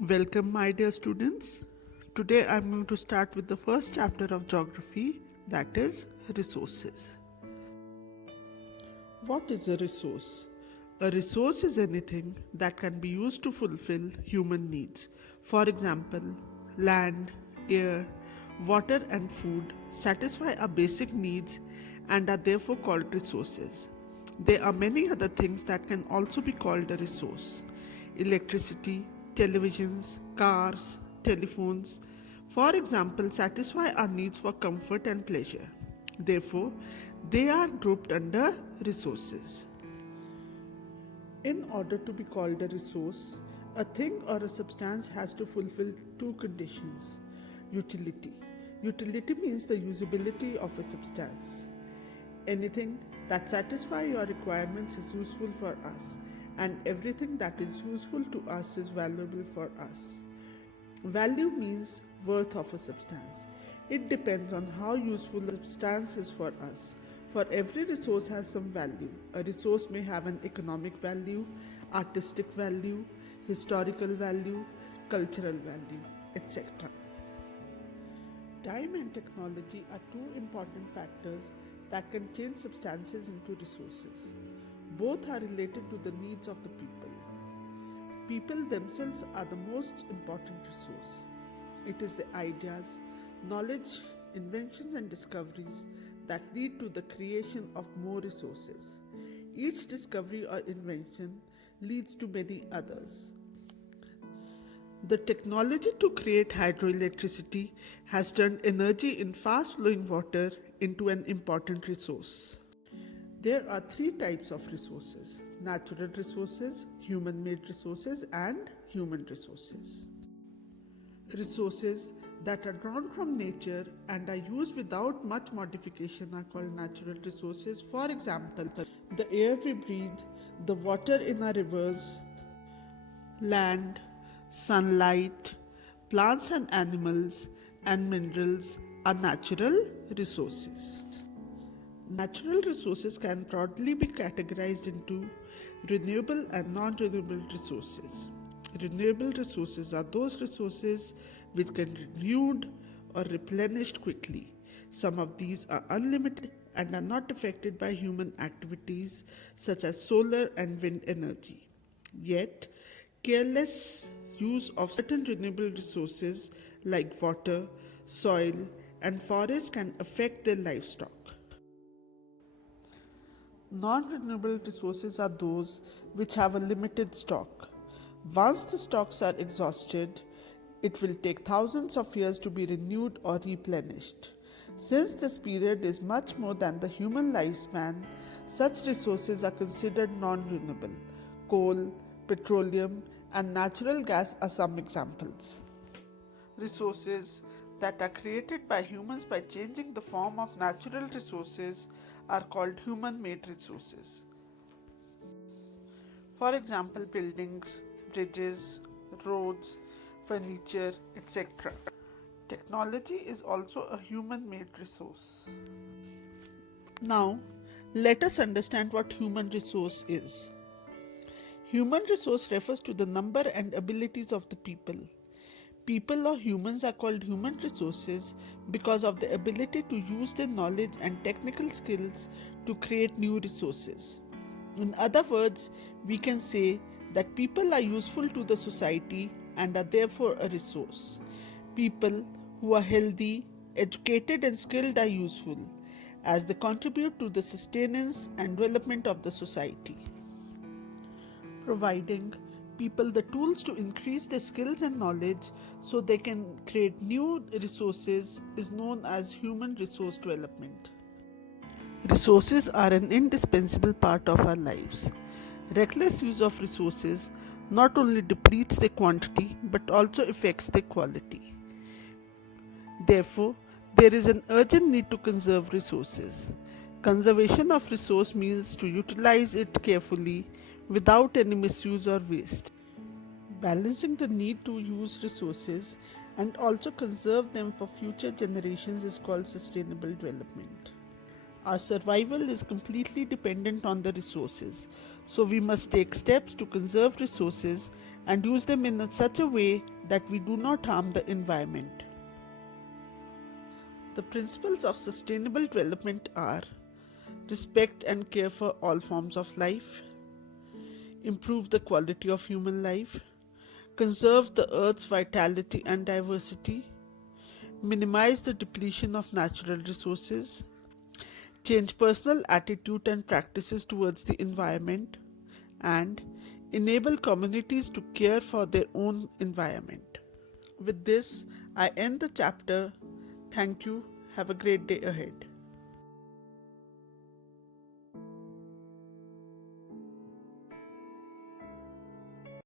Welcome, my dear students. Today I'm going to start with the first chapter of geography, that is resources. What is a resource? A resource is anything that can be used to fulfill human needs. For example, land, air, water, and food satisfy our basic needs and are therefore called resources. There are many other things that can also be called a resource: electricity, televisions, cars, telephones, for example, satisfy our needs for comfort and pleasure. Therefore, they are grouped under resources. In order to be called a resource, a thing or a substance has to fulfill two conditions. Utility. Utility means the usability of a substance. Anything that satisfies your requirements is useful for us, and everything that is useful to us is valuable for us. Value means worth of a substance. It depends on how useful the substance is for us. For every resource has some value. A resource may have an economic value, artistic value, historical value, cultural value, etc. Time and technology are two important factors that can change substances into resources. Both are related to the needs of the people. People themselves are the most important resource. It is the ideas, knowledge, inventions, and discoveries that lead to the creation of more resources. Each discovery or invention leads to many others. The technology to create hydroelectricity has turned energy in fast flowing water into an important resource. There are three types of resources: natural resources, human made resources, and human resources. Resources that are drawn from nature and are used without much modification are called natural resources. For example, the air we breathe, the water in our rivers, land, sunlight, plants and animals, and minerals are natural resources. Natural resources can broadly be categorized into renewable and non-renewable resources. Renewable resources are those resources which can be renewed or replenished quickly. Some of these are unlimited and are not affected by human activities such as solar and wind energy. Yet, careless use of certain renewable resources like water, soil, and forests can affect their livestock. Non-renewable resources are those which have a limited stock. Once the stocks are exhausted, it will take thousands of years to be renewed or replenished. Since this period is much more than the human lifespan, such resources are considered non-renewable. Coal, petroleum, and natural gas are some examples. Resources that are created by humans by changing the form of natural resources are called human-made resources. For example, buildings, bridges, roads, furniture, etc. Technology is also a human-made resource. Now, let us understand what human resource is. Human resource refers to the number and abilities of the people. People or humans are called human resources because of the ability to use their knowledge and technical skills to create new resources. In other words, we can say that people are useful to the society and are therefore a resource. People who are healthy, educated, and skilled are useful as they contribute to the sustenance and development of the society. Providing people the tools to increase their skills and knowledge so they can create new resources is known as human resource development. Resources are an indispensable part of our lives. Reckless use of resources not only depletes their quantity but also affects their quality. Therefore, there is an urgent need to conserve resources. Conservation of resource means to utilize it carefully without any misuse or waste. Balancing the need to use resources and also conserve them for future generations is called sustainable development. Our survival is completely dependent on the resources, so we must take steps to conserve resources and use them in such a way that we do not harm the environment. The principles of sustainable development are: respect and care for all forms of life, improve the quality of human life, conserve the earth's vitality and diversity, minimize the depletion of natural resources, change personal attitude and practices towards the environment, and enable communities to care for their own environment. With this, I end the chapter. Thank you. Have a great day ahead.